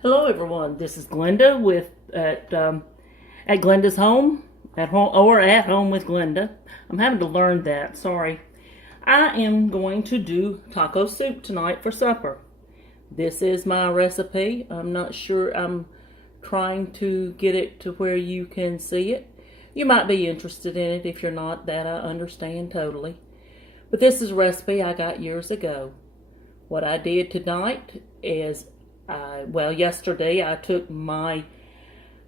Hello, everyone. This is Glenda at Glenda's home, at home with Glenda. I'm having to learn that. Sorry. I am going to do taco soup tonight for supper. This is my recipe. I'm not sure. I'm trying to get it to where you can see it. You might be interested in it. If you're not, that I understand totally. But this is a recipe I got years ago. What I did tonight is yesterday I took my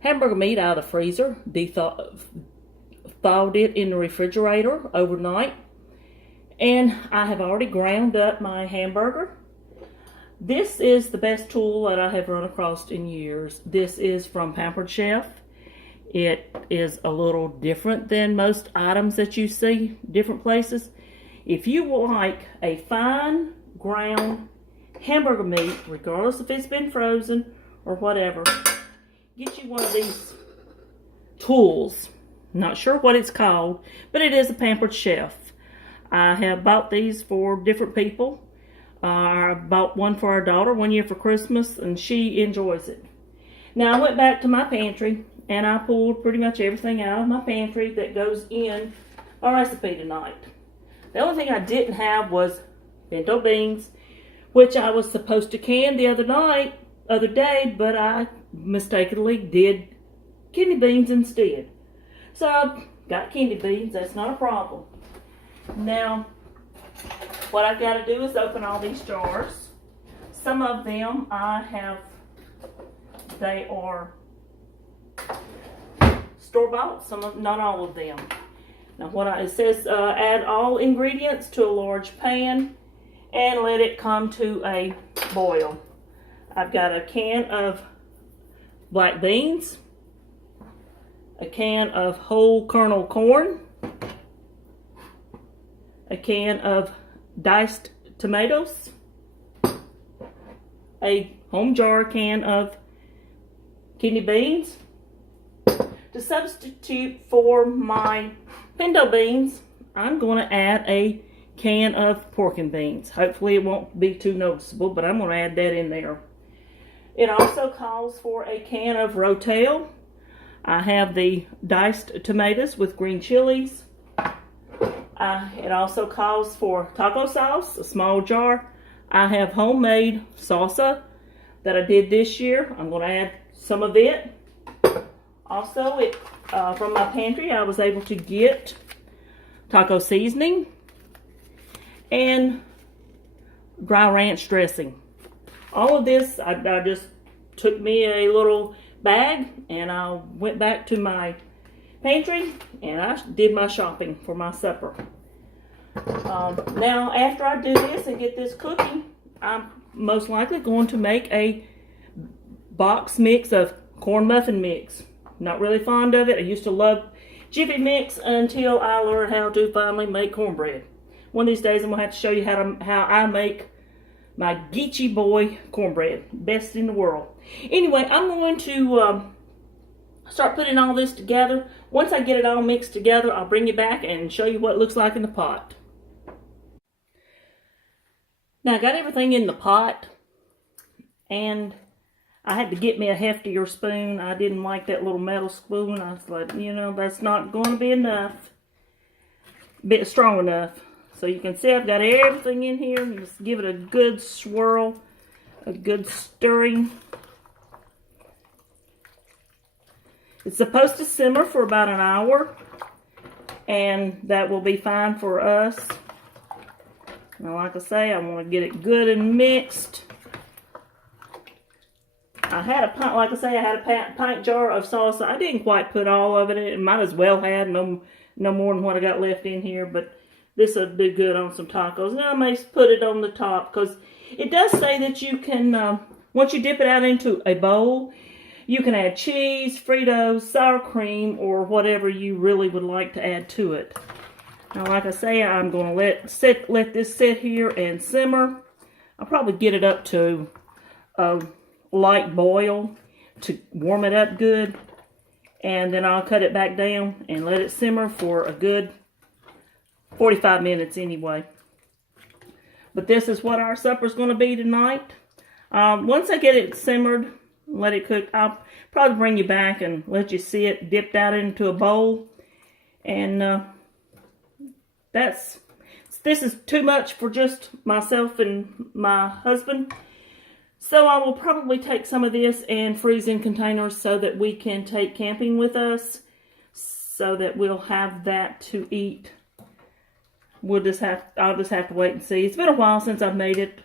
hamburger meat out of the freezer, thawed it in the refrigerator overnight, and I have already ground up my hamburger. This is the best tool that I have run across in years. This is from Pampered Chef. It is a little different than most items that you see different places. If you like a fine ground hamburger meat, regardless if it's been frozen or whatever, get you one of these tools. Not sure what it's called, but it is a Pampered Chef. I have bought these for different people. I bought one for our daughter 1 year for Christmas, and she enjoys it. Now, I went back to my pantry, and I pulled pretty much everything out of my pantry that goes in our recipe tonight. The only thing I didn't have was pinto beans, which I was supposed to can the other day, but I mistakenly did kidney beans instead. So I've got kidney beans, that's not a problem. Now, what I've got to do is open all these jars. Some of them they are store-bought, not all of them. Now it says add all ingredients to a large pan and let it come to a boil. I've got a can of black beans, a can of whole kernel corn, a can of diced tomatoes, a home jar can of kidney beans. To substitute for my pinto beans, I'm going to add a can of pork and beans. Hopefully it won't be too noticeable, but I'm going to add that in there. It also calls for a can of Rotel. I have the diced tomatoes with green chilies. It also calls for taco sauce, a small jar. I have homemade salsa that I did this year. I'm going to add some of it. Also, from my pantry, I was able to get taco seasoning and dry ranch dressing. All of this, I just took me a little bag and I went back to my pantry and I did my shopping for my supper. Now, after I do this and get this cooking, I'm most likely going to make a box mix of corn muffin mix. Not really fond of it. I used to love Jiffy Mix until I learned how to finally make cornbread. One of these days I'm going to have to show you how I make my Geechee Boy cornbread. Best in the world. Anyway, I'm going to start putting all this together. Once I get it all mixed together, I'll bring you back and show you what it looks like in the pot. Now, I got everything in the pot, and I had to get me a heftier spoon. I didn't like that little metal spoon. I was like, that's not going to be enough. Bit strong enough. So you can see I've got everything in here. Just give it a good swirl, a good stirring. It's supposed to simmer for about an hour, and that will be fine for us. Now, like I say, I want to get it good and mixed. I had a pint jar of salsa. I didn't quite put all of it in. It might as well have no more than what I got left in here, but this would do good on some tacos. Now I may put it on the top because it does say that you can, once you dip it out into a bowl, you can add cheese, Fritos, sour cream, or whatever you really would like to add to it. Now, like I say, I'm going to let this sit here and simmer. I'll probably get it up to a light boil to warm it up good, and then I'll cut it back down and let it simmer for a good 45 minutes anyway. But this is what our supper's going to be tonight. Once I get it simmered, let it cook. I'll probably bring you back and let you see it dipped out into a bowl. And this is too much for just myself and my husband. So I will probably take some of this and freeze in containers so that we can take camping with us, so that we'll have that to eat. I'll just have to wait and see. It's been a while since I've made it.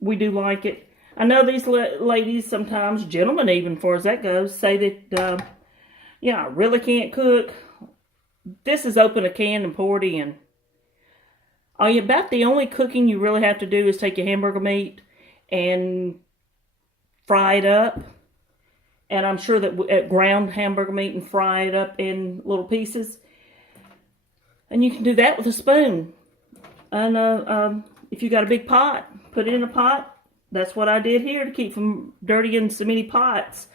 We do like it. I know these ladies sometimes, gentlemen even, far as that goes, say that, I really can't cook. This is open a can and pour it in. About the only cooking you really have to do is take your hamburger meat and fry it up. And I'm sure that ground hamburger meat and fry it up in little pieces. And you can do that with a spoon. And if you got a big pot, put it in a pot. That's what I did here to keep from dirtying so many pots.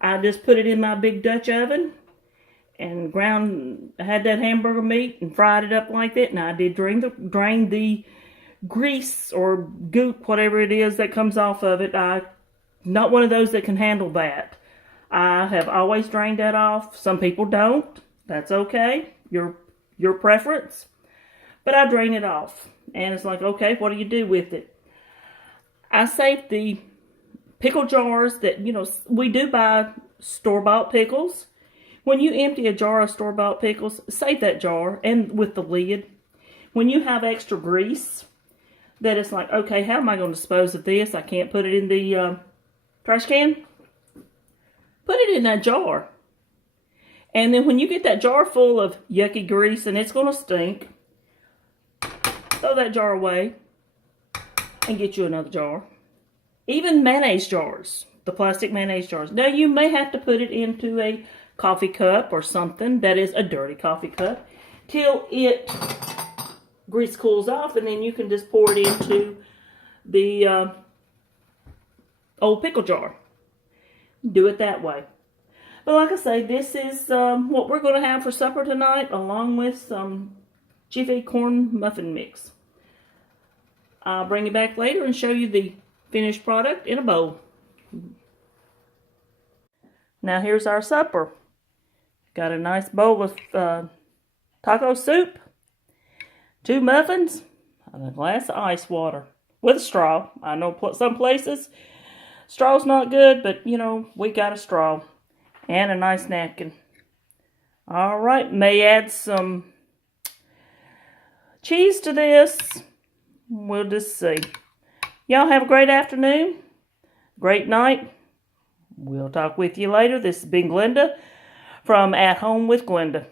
I just put it in my big Dutch oven and had that hamburger meat and fried it up like that. And I did drain the grease or goop, whatever it is that comes off of it. I'm not one of those that can handle that. I have always drained that off. Some people don't. That's okay. Your preference. But I drain it off. And it's like, okay, what do you do with it? I save the pickle jars that, we do buy store-bought pickles. When you empty a jar of store-bought pickles, save that jar and with the lid. When you have extra grease, that it's like, okay, how am I going to dispose of this? I can't put it in the trash can. Put it in that jar. And then when you get that jar full of yucky grease and it's going to stink, throw that jar away and get you another jar. Even mayonnaise jars, the plastic mayonnaise jars. Now you may have to put it into a coffee cup or something that is a dirty coffee cup till grease cools off, and then you can just pour it into the old pickle jar. Do it that way. But like I say, this is what we're going to have for supper tonight, along with some Jiffy corn muffin mix. I'll bring you back later and show you the finished product in a bowl. Now here's our supper. Got a nice bowl of taco soup, 2 muffins, and a glass of ice water with a straw. I know some places straw's not good, but we got a straw and a nice napkin. All right, may add some cheese to this. We'll just see. Y'all have a great afternoon, great night. We'll talk with you later. This has been Glenda from At Home with Glenda.